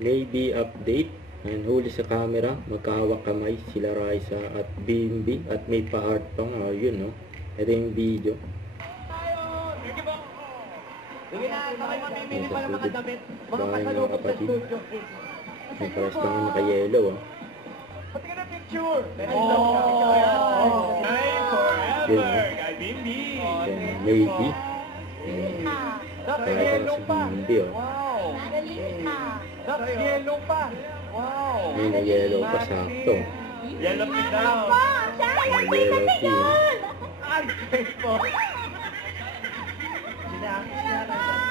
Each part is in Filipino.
Maybe update. Ayan, huli sa camera. Magkahawak kamay sila Raisa at Bimbi. At may pa-art pa nga. Yun, no? Ito yung video. Sige na, kamay mamimili pa ng mga damit. Mga Bye, kasalubog mga sa kapatid. studio. May pares kami naka-yellow, ah. Pati ka na picture. Yun, Forever. Kay Bimbi. Ayan, maybe. Ayan. That's Kaya yellow si pa. Bimbi, oh. Wow. That's yellow pa. Wow. May na-yellow pa sakto. Yellow pa down. May-yellow team. Ang great po.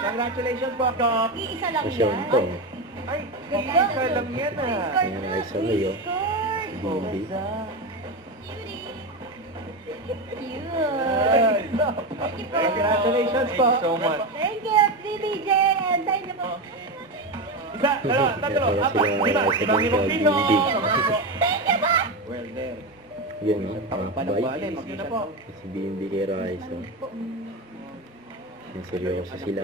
Congratulations po. Iisa lang Pasyon yan. to. Ay, isa lang yan ah. Ayan, Raisa ngayon. Bimbi. Congratulations po. Thank you so much. Thank you, BBJ, and thank you po. Isa, dalawa, tatlo, Kaya apat, sila lima, Raisa limang limang Bimbi. piso. Thank you po! Well, there. Yun, no? Ang Makbay. mag-isa na po. Si Bimbi kay Raisa. Yung seryoso sila.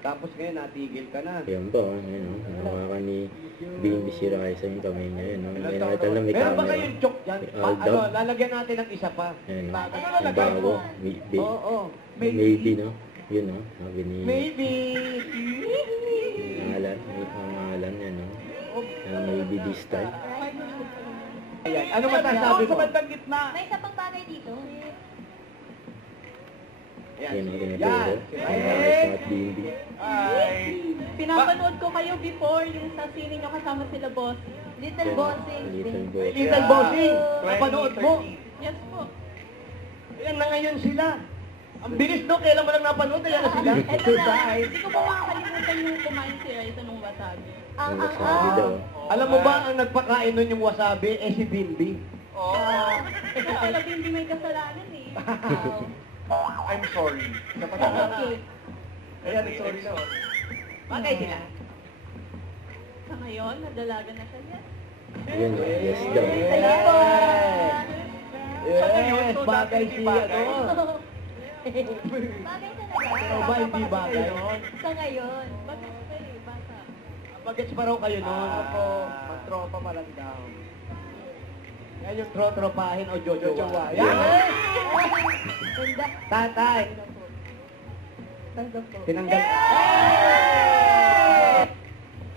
Tapos ngayon, natigil ka na. Ayan ba, ayan, no? Nahawakan ni Bimbi si Raisa yung kamay niya, yun, no? May nakita lang may Meron ba camera. kayong joke dyan? May Ano, aldab. lalagyan natin ng isa pa. Ayan, no? Ano Ang lalagay mo? bago. Maybe. Oo, Maybe, no? Yun, no? Sabi ni... Maybe. Pangalan. May pangalan, yan, no? Yan, maybe this time. Ayan, ano masasabi mo? May isa pang bagay dito. Yan, no? Yan. Tinaturo. Ang Raisa at Bimbi. Pinapanood ko kayo before yung sa sine nyo kasama sila boss. Little Yan, bossing. Little boss. Little Bossing, napanood mo. Yes po. Ayan na ngayon sila. Ang bilis no, kailan mo lang napanood, ayan na sila. Eto na, hindi ko pa makakalimutan yung kumain si Raisa nung wasabi. Ang Yung sabi daw. Alam mo ba, ang nagpakain nun yung wasabi, eh si Bimbi. Kasi alam hindi may kasalanan eh. I'm sorry. Okay. Ayan, sorry na. Bakit sila? Sa ngayon, nadalaga na siya. Yun, no? Yes daw. Thank you po. Yes, bagay siya, no? Bagay talaga. Pero ba hindi bagay? Sa ngayon. Bakit pa eh, bata? Bagets pa raw kayo nun. Ako, mag-tropa pa lang daw. Yan yung tro-tropahin o jojowa. Yan. Yan! Ganda. Tatay! Tanggap po. Tinanggal.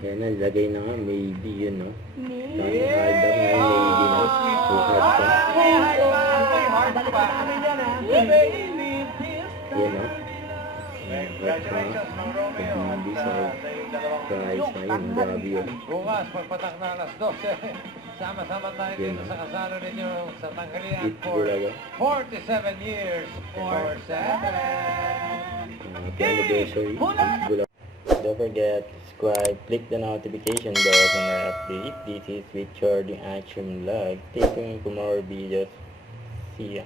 Yan na, lagay na nga, maybe yun, no? Me. Tapos hard up na, maybe na. So hard pa. Balik pa namin yan, ha? Yan, no? Congratulations, Mang Romeo. Bimbi sa iyong dalawang Raisa, yun, grabe yun. bukas, pagpatak na alas 12. Sama-sama tayo dito sa kasalo ninyo sa tanghalian Hit for talaga. 47 years for 7. Happy anniversary. Gula. Don't forget, subscribe, click the notification bell for more update. This is Richard in Action Vlog. Stay tuned for more videos. See ya.